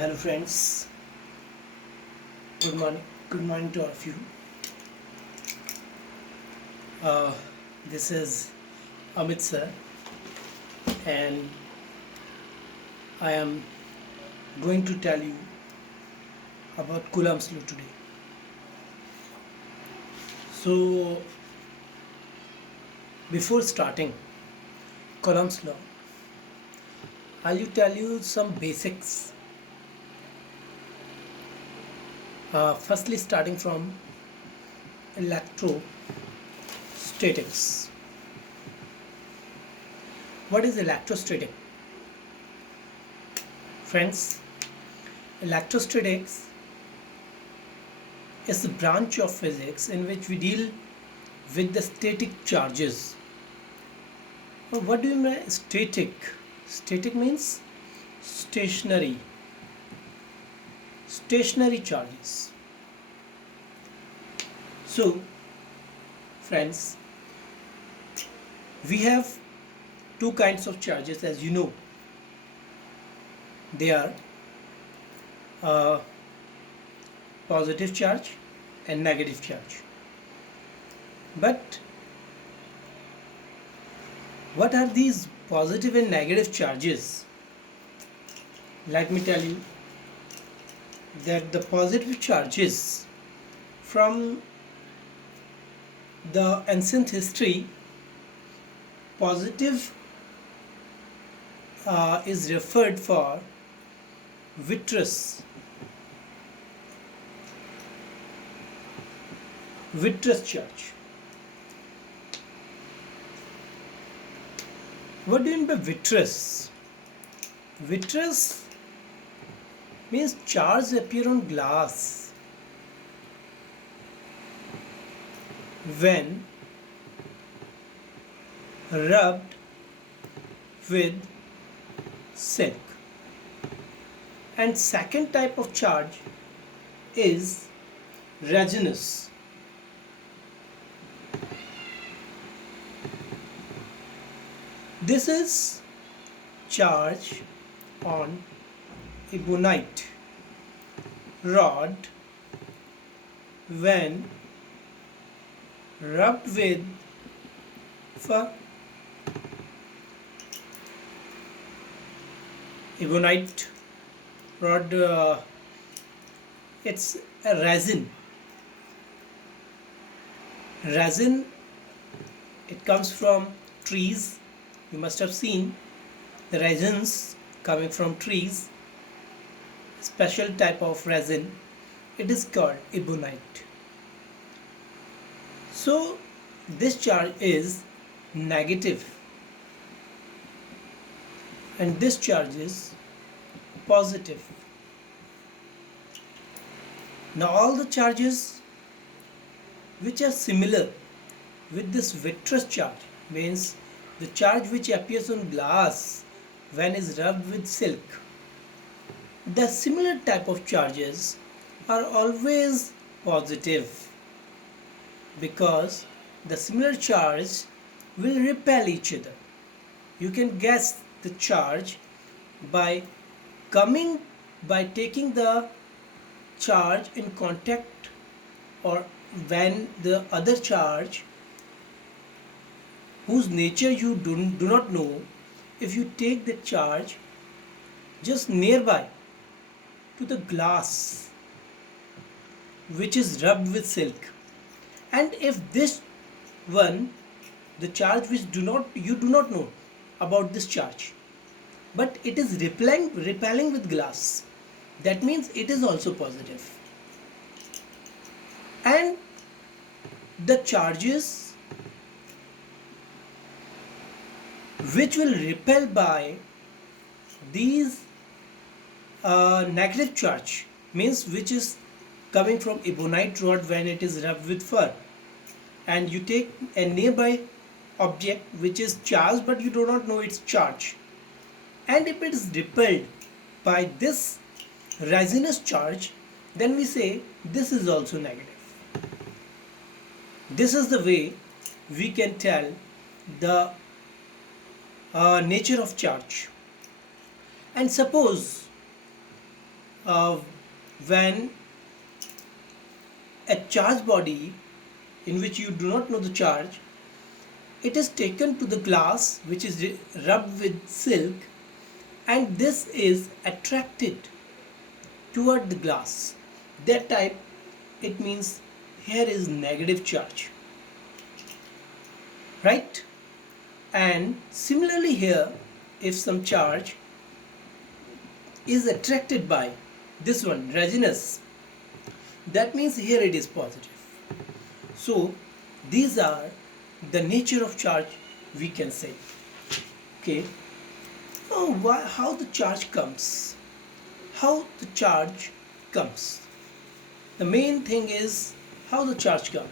Hello friends, good morning. Good morning to all of you. Uh, this is Amit sir, and I am going to tell you about Coulombs law today. So, before starting Coulombs law, I'll tell you some basics. Firstly, starting from electrostatics. What is electrostatic? Friends, electrostatics is the branch of physics in which we deal with the static charges. Now, what do you mean by static? Static means stationary. Stationary charges. So, friends, we have two kinds of charges, as you know. They are positive charge and negative charge. But what are these positive and negative charges? Let me tell you that the positive charges from the ancient history, positive is referred for vitreous charge. What do you mean by vitreous? Vitreous means charge appear on glass when rubbed with silk. And second type of charge is resinous. This is charge on ebonite rod when rubbed with fur. Ebonite rod, it's a resin. Resin, it comes from trees. You must have seen the resins coming from trees. Special type of resin. It is called ebonite. So this charge is negative and this charge is positive. Now all the charges which are similar with this vitreous charge, means the charge which appears on glass when is rubbed with silk, the similar type of charges are always positive, because the similar charge will repel each other. You can guess the charge by taking the charge in contact, or when the other charge whose nature you do not know, if you take the charge just nearby to the glass which is rubbed with silk, and if this one, the charge which you do not know about this charge, but it is repelling with glass, that means it is also positive. And the charges which will repel by these negative charge, means which is coming from ebonite rod when it is rubbed with fur, and you take a nearby object which is charged but you do not know its charge, and if it is repelled by this resinous charge, then we say this is also negative. This is the way we can tell the nature of charge. And suppose uh, when a charge body in which you do not know the charge, it is taken to the glass which is rubbed with silk, and this is attracted toward the glass. That type, it means here is negative charge, right? And similarly here, if some charge is attracted by this one resonance, that means here it is positive. So these are the nature of charge, we can say. Okay. Oh, how the charge comes? How the charge comes? The main thing is how the charge comes.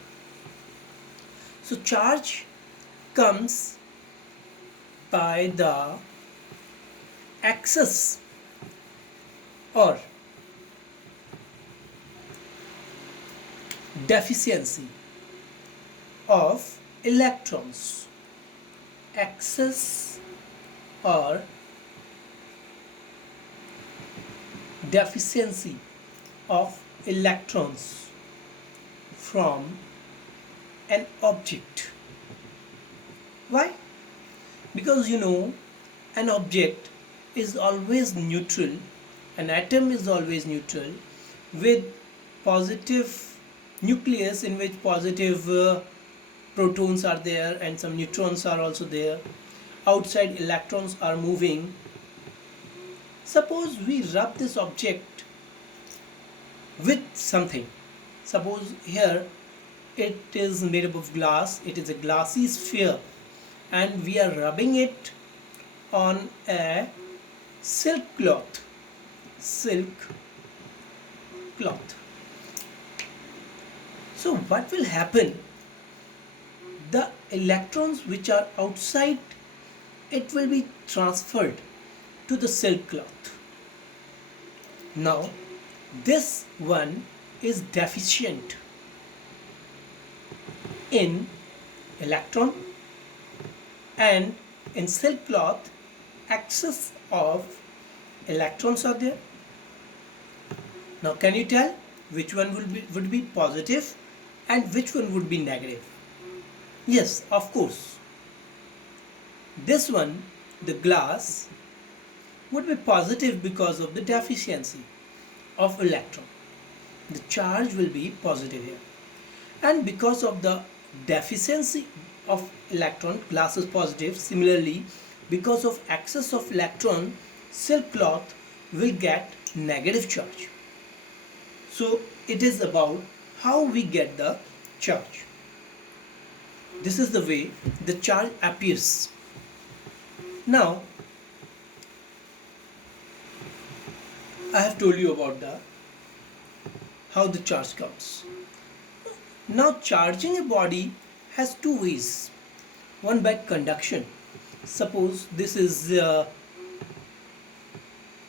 So charge comes by the excess or deficiency of electrons. Excess or deficiency of electrons from an object. Why? Because an object is always neutral, an atom is always neutral with positive nucleus in which positive protons are there and some neutrons are also there. Outside electrons are moving. Suppose we rub this object with something. Suppose here it is made up of glass, it is a glassy sphere, and we are rubbing it on a silk cloth. So what will happen? The electrons which are outside, it will be transferred to the silk cloth. Now this one is deficient in electron, and in silk cloth excess of electrons are there. Now can you tell which one would be positive and which one would be negative? Yes, of course. This one, the glass, would be positive because of the deficiency of electron. The charge will be positive here. And because of the deficiency of electron, glass is positive. Similarly, because of excess of electron, silk cloth will get negative charge. So it is about how we get the charge. This is the way the charge appears. Now I have told you about how the charge comes. Now charging a body has two ways. One by conduction. Suppose this is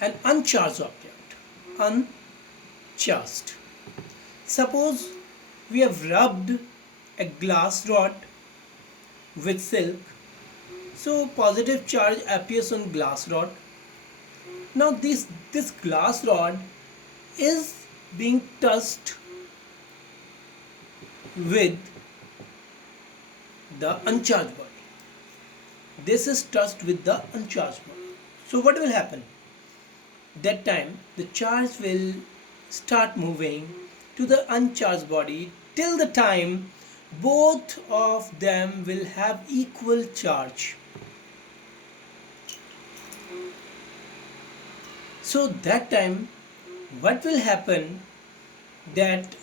an uncharged object. Uncharged. Suppose we have rubbed a glass rod with silk. So positive charge appears on glass rod. Now this glass rod is being touched with the uncharged body. This is touched with the uncharged body. So what will happen? That time the charge will start moving to the uncharged body till the time both of them will have equal charge. So that time what will happen, that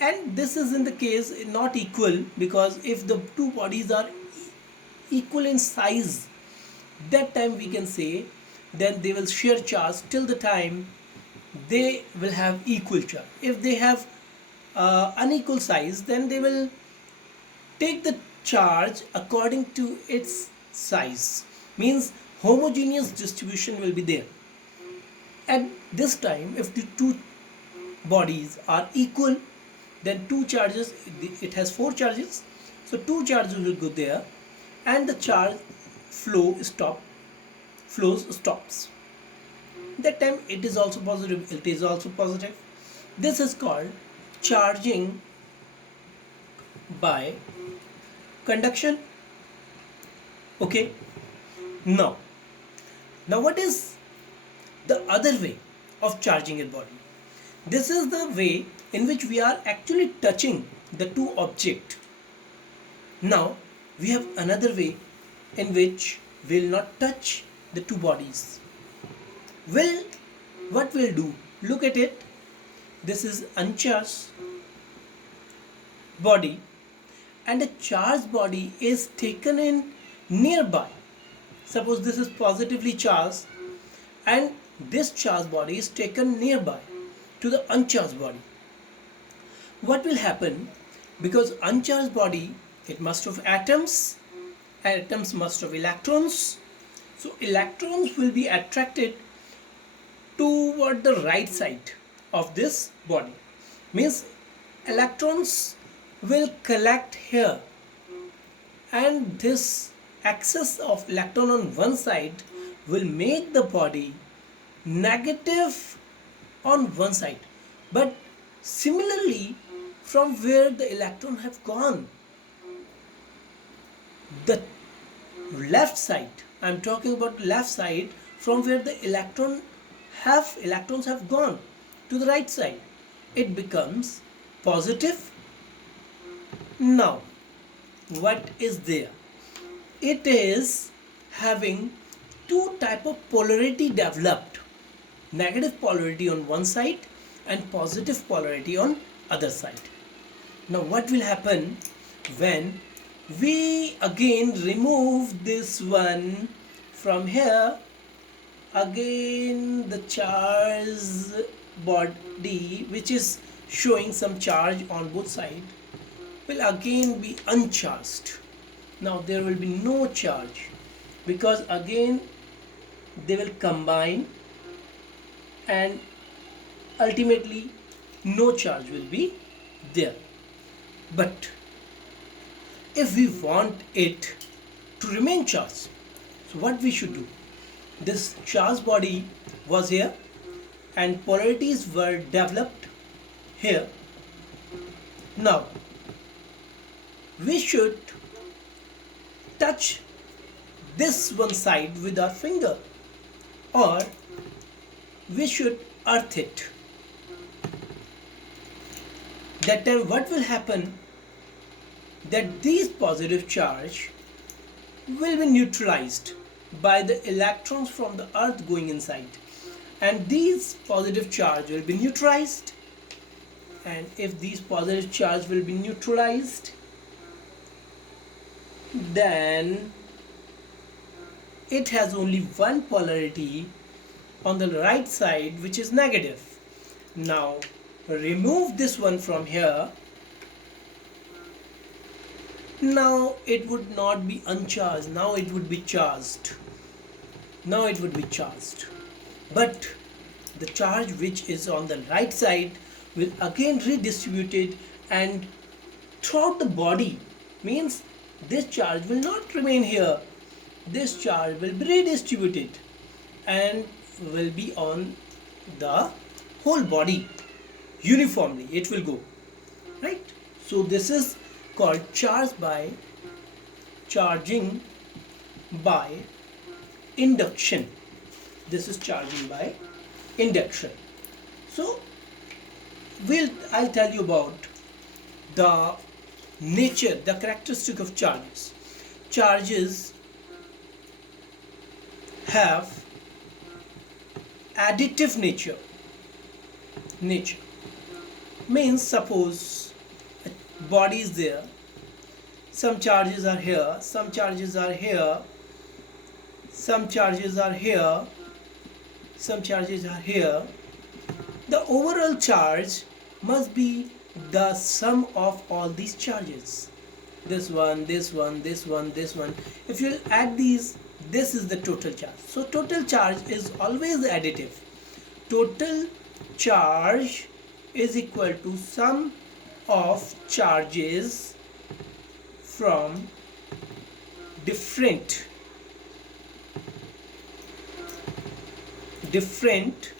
and this is in the case not equal, because if the two bodies are equal in size, that time we can say then they will share charge till the time they will have equal charge. If they have unequal size, then they will take the charge according to its size, means homogeneous distribution will be there. At this time, if the two bodies are equal, then two charges, it has four charges, so two charges will go there and the charge flows stops. that time it is also positive, it is also positive. This is called charging by conduction. Okay, now what is the other way of charging a body? This is the way in which we are actually touching the two objects. Now we have another way in which we will not touch the two bodies. Will what we'll do? Look at it. This is uncharged body, and a charged body is taken in nearby. Suppose this is positively charged, and this charged body is taken nearby to the uncharged body. What will happen? Because uncharged body, it must have atoms, atoms must have electrons, so electrons will be attracted toward the right side of this body. Means electrons will collect here, and this excess of electron on one side will make the body negative on one side. But similarly, from where the electron have gone, the left side, I am talking about left side, from where the electrons have gone to the right side, it becomes positive. Now what is there? It is having two type of polarity developed, negative polarity on one side and positive polarity on other side. Now what will happen when we again remove this one from here? Again the charged body, which is showing some charge on both sides, will again be uncharged. Now there will be no charge, because again they will combine and ultimately no charge will be there. But if we want it to remain charged, so what we should do? This charged body was here and polarities were developed here. Now we should touch this one side with our finger, or we should earth it. That time what will happen? That these positive charge will be neutralized by the electrons from the earth going inside, and these positive charge will be neutralized. And if these positive charge will be neutralized, then it has only one polarity on the right side, which is negative. Now remove this one from here. Now it would not be uncharged, now it would be charged. Now it would be charged. But the charge which is on the right side will again redistributed, and throughout the body, means this charge will not remain here. This charge will be redistributed and will be on the whole body uniformly. It will go, right? So this is called charging by induction. This is charging by induction. So I'll tell you about the nature, the characteristic of charges. Charges have additive nature. Means suppose a body is there, some charges are here, some charges are here, some charges are here, some charges are here. The overall charge must be the sum of all these charges. This one, this one, this one, this one. If you add these, this is the total charge. So total charge is always additive. Total charge is equal to sum of charges from different different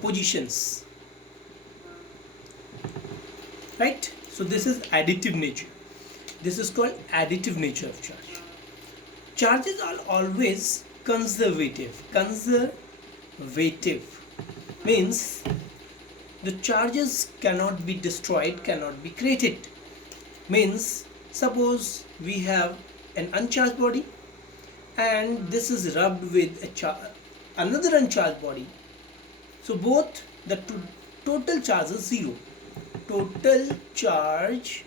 positions, right? So this is additive nature. This is called additive nature of charge. Charges are always conservative. Conservative means the charges cannot be destroyed, cannot be created. Means suppose we have an uncharged body and this is rubbed with another uncharged body. So both the total charge is 0. Total charge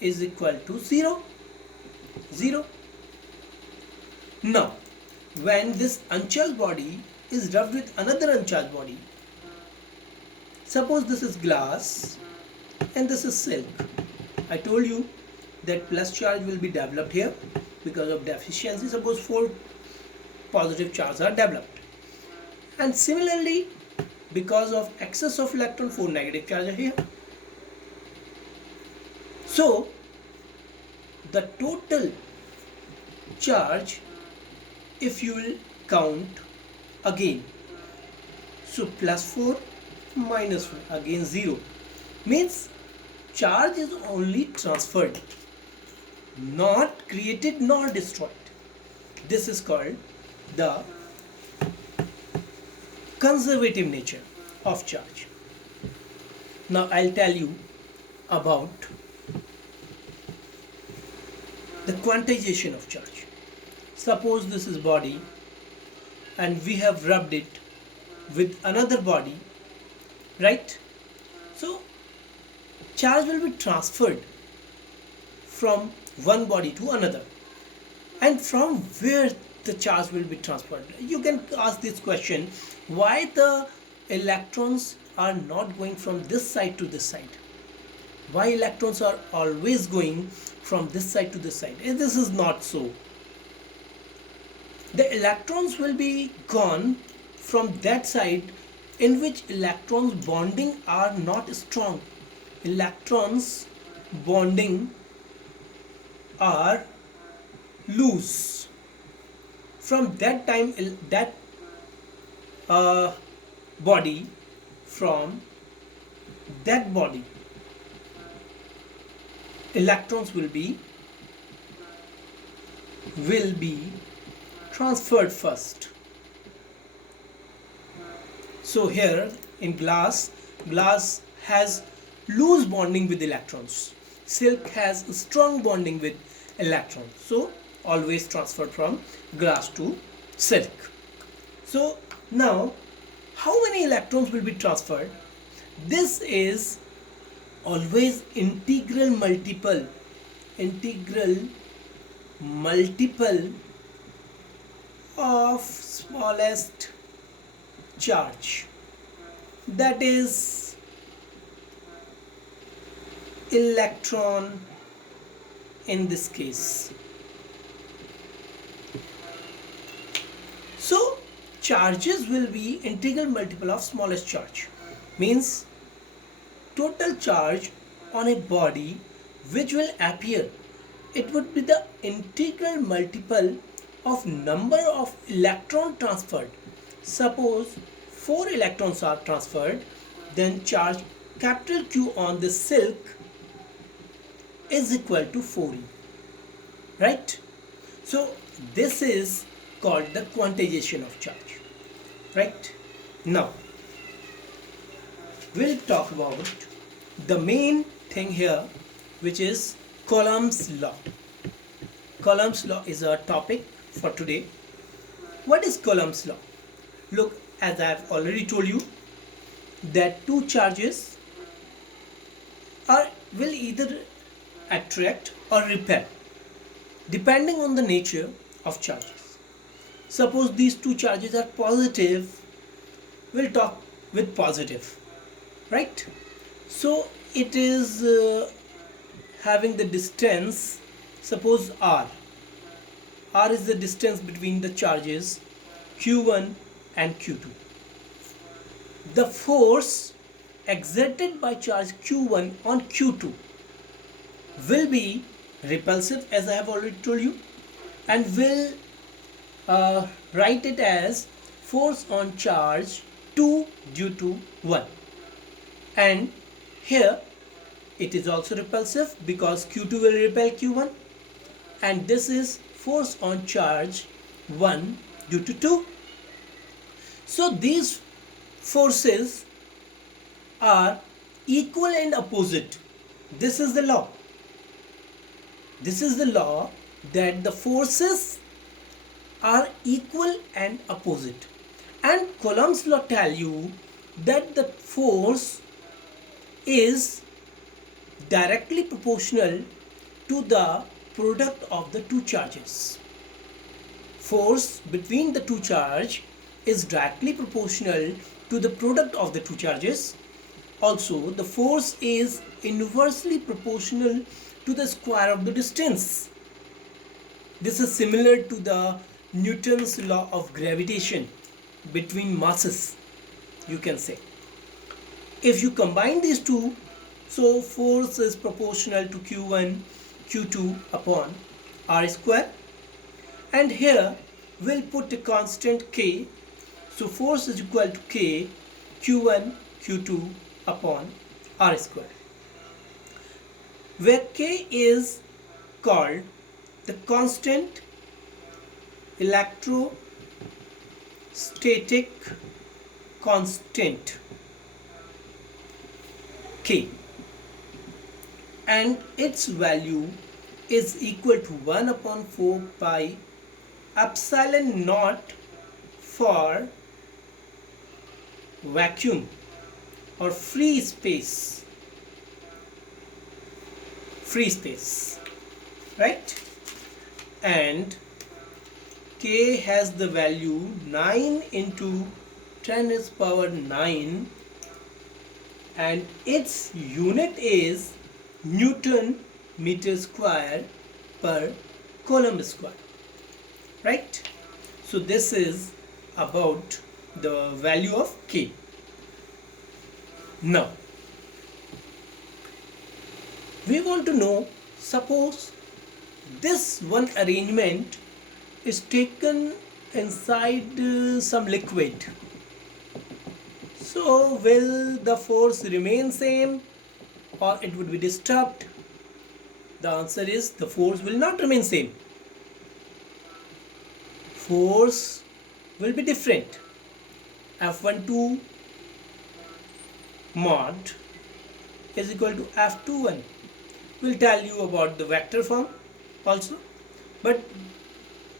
is equal to 0. 0. Now, when this uncharged body is rubbed with another uncharged body, suppose this is glass and this is silk. I told you that plus charge will be developed here because of deficiency. Suppose 4 positive charges are developed, and similarly because of excess of electron 4 negative charges are here. So the total charge, if you will count again, so plus 4 minus 4 again 0, means charge is only transferred, not created nor destroyed. This is called the conservative nature of charge. Now I'll tell you about the quantization of charge. Suppose this is body and we have rubbed it with another body, right? So charge will be transferred from one body to another. And from where the charge will be transferred? You can ask this question, why the electrons are not going from this side to this side? Why electrons are always going from this side to this side? This is not so. The electrons will be gone from that side in which electrons bonding are not strong. Electrons bonding are loose. From that time, that body, from that body, electrons will be transferred first. So here in glass has loose bonding with electrons. Silk has strong bonding with electrons. So always transferred from glass to silk. So now how many electrons will be transferred? This is always integral multiple of smallest charge, that is electron in this case. So charges will be integral multiple of smallest charge, means total charge on a body which will appear, it would be the integral multiple of number of electron transferred. Suppose 4 electrons are transferred, then charge capital Q on the silk is equal to 4e, right? So this is called the quantization of charge, right? Now we'll talk about the main thing here, which is Coulombs law. Coulombs law is our topic for today. What is Coulombs law? Look, as I have already told you, that two charges will either attract or repel depending on the nature of charges. Suppose these two charges are positive, we'll talk with positive, right? So it is having the distance, suppose r is the distance between the charges q1 and q2. The force exerted by charge q1 on q2 will be repulsive, as I have already told you, and will write it as force on charge 2 due to 1, and here it is also repulsive because Q2 will repel Q1, and this is force on charge 1 due to 2. So these forces are equal and opposite. This is the law. This is the law that the forces are equal and opposite. And Coulombs law tell you that the force is directly proportional to the product of the two charges. Force between the two charges is directly proportional to the product of the two charges. Also, the force is inversely proportional to the square of the distance. This is similar to the Newton's law of gravitation between masses, you can say. If you combine these two, so force is proportional to Q1, Q2 upon R square, and here we'll put a constant K. So force is equal to K Q1 Q2 upon R square, where K is called the constant electrostatic constant K, and its value is equal to 1 upon 4 pi epsilon naught for vacuum or free space, right? And K has the value 9 into 10 raised power 9, and its unit is Newton meter square per Coulomb square, right? So this is about the value of K. Now we want to know, suppose this one arrangement is taken inside some liquid, so will the force remain same or it would be disturbed? The answer is the force will not remain same. Force will be different. F12 mod is equal to F21. We'll tell you about the vector form also, but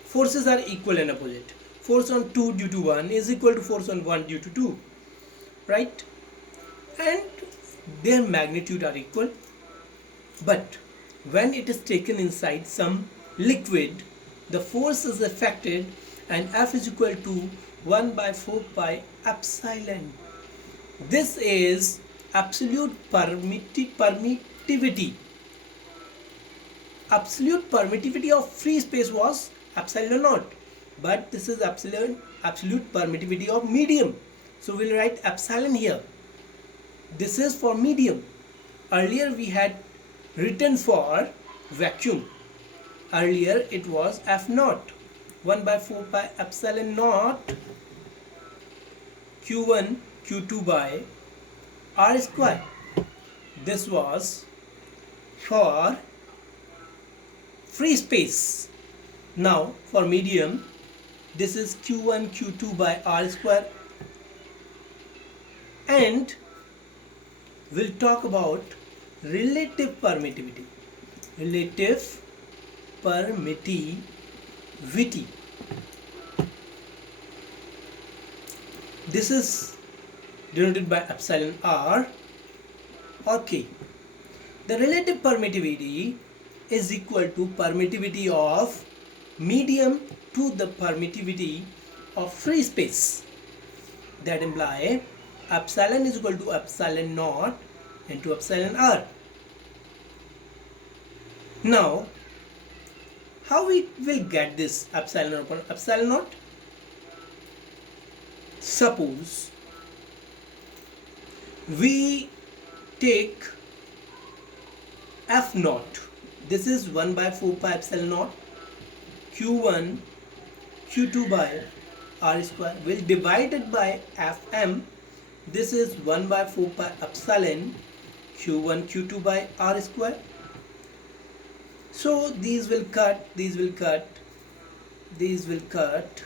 forces are equal and opposite. Force on 2 due to 1 is equal to force on 1 due to 2, right? And their magnitude are equal, but when it is taken inside some liquid, the force is affected, and F is equal to 1 by 4 pi epsilon. This is absolute permittivity. Absolute permittivity of free space was epsilon naught, but this is absolute permittivity of medium. So we'll write epsilon here. This is for medium. Earlier we had written for vacuum. Earlier it was F naught, 1 by 4 pi epsilon naught Q1 Q2 by R square. This was for free space. Now for medium, this is Q1 Q2 by R square, and we'll talk about relative permittivity. Relative permittivity. This is denoted by epsilon R or K. The relative permittivity is equal to permittivity of medium to the permittivity of free space. That imply epsilon is equal to epsilon naught into epsilon R. Now, how we will get this epsilon upon epsilon naught? Suppose we take F naught. This is 1 by 4 pi epsilon naught Q1 Q2 by r square. We'll divide it by Fm. This is 1 by 4 pi epsilon q1 q2 by r square. So these will cut, these will cut, these will cut,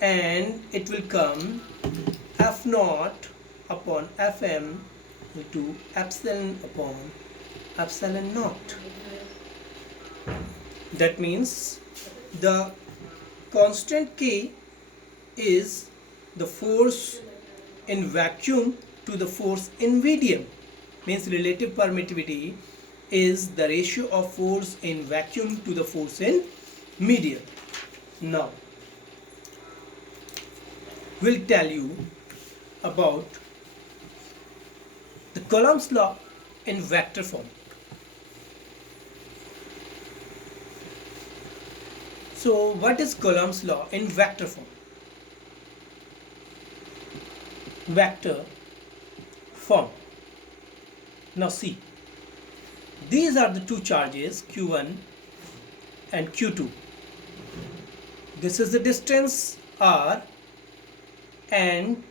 and it will come f naught upon fm into epsilon upon epsilon naught. That means the constant K is the force in vacuum to the force in medium. Means relative permittivity is the ratio of force in vacuum to the force in medium. Now we'll tell you about the Coulombs law in vector form. So what is Coulombs law in vector form? Vector form. Now see, these are the two charges q1 and q2. This is the distance r and